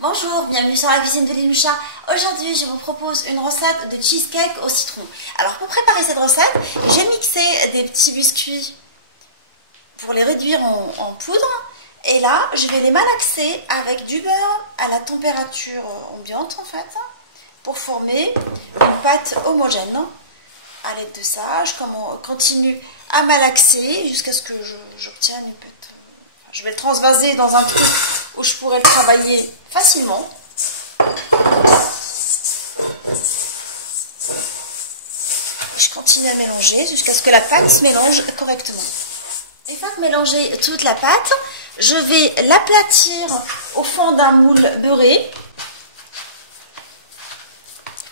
Bonjour, bienvenue sur la cuisine de Linoucha. Aujourd'hui, je vous propose une recette de cheesecake au citron. Alors, pour préparer cette recette, j'ai mixé des petits biscuits pour les réduire en poudre. Et là, je vais les malaxer avec du beurre à la température ambiante, en fait, pour former une pâte homogène. À l'aide de ça, je continue à malaxer jusqu'à ce que j'obtienne une pâte. Je vais le transvaser dans un truc où je pourrais le travailler facilement. Je continue à mélanger jusqu'à ce que la pâte se mélange correctement. Une fois que mélangé toute la pâte, je vais l'aplatir au fond d'un moule beurré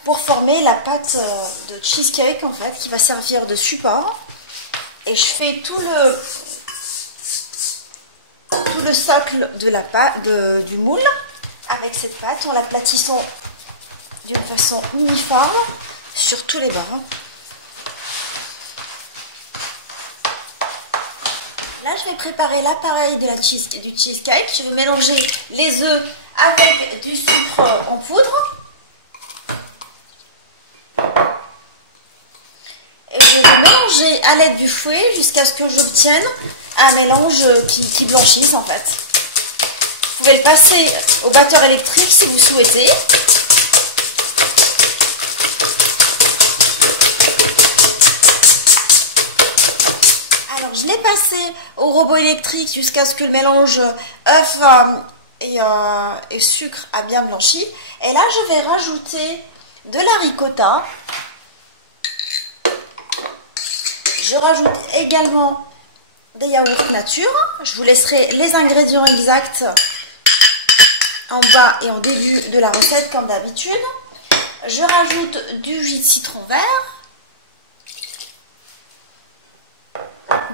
pour former la pâte de cheesecake en fait, qui va servir de support. Et je fais tout le socle de la pâte, du moule avec cette pâte en l'aplatissant d'une façon uniforme sur tous les bords. Là, je vais préparer l'appareil du cheesecake. Je vais mélanger les œufs avec du sucre en poudre. Et je vais mélanger à l'aide du fouet jusqu'à ce que j'obtienne un mélange qui blanchisse en fait. Vous pouvez le passer au batteur électrique si vous souhaitez. Alors je l'ai passé au robot électrique jusqu'à ce que le mélange œuf et sucre a bien blanchi. Et là je vais rajouter de la ricotta. Je rajoute également des yaourts nature. Je vous laisserai les ingrédients exacts en bas et en début de la recette comme d'habitude. Je rajoute du jus de citron vert,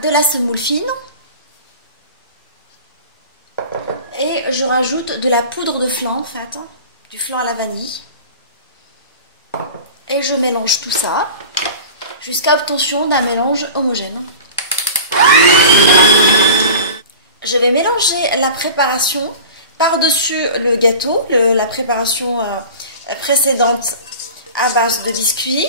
de la semoule fine et je rajoute de la poudre de flan en fait, du flan à la vanille. Et je mélange tout ça jusqu'à obtention d'un mélange homogène. Je vais mélanger la préparation par-dessus le gâteau, la préparation précédente à base de biscuits.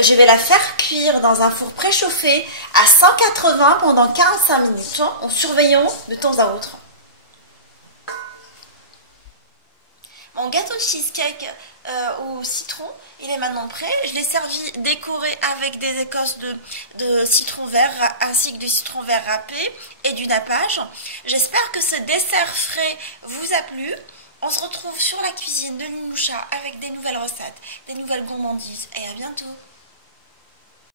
Je vais la faire cuire dans un four préchauffé à 180 pendant 45 minutes en surveillant de temps à autre. Mon gâteau de cheesecake au citron, il est maintenant prêt. Je l'ai servi décoré avec des écorces de citron vert ainsi que du citron vert râpé et du nappage. J'espère que ce dessert frais vous a plu. On se retrouve sur la cuisine de Linoucha avec des nouvelles recettes, des nouvelles gourmandises et à bientôt.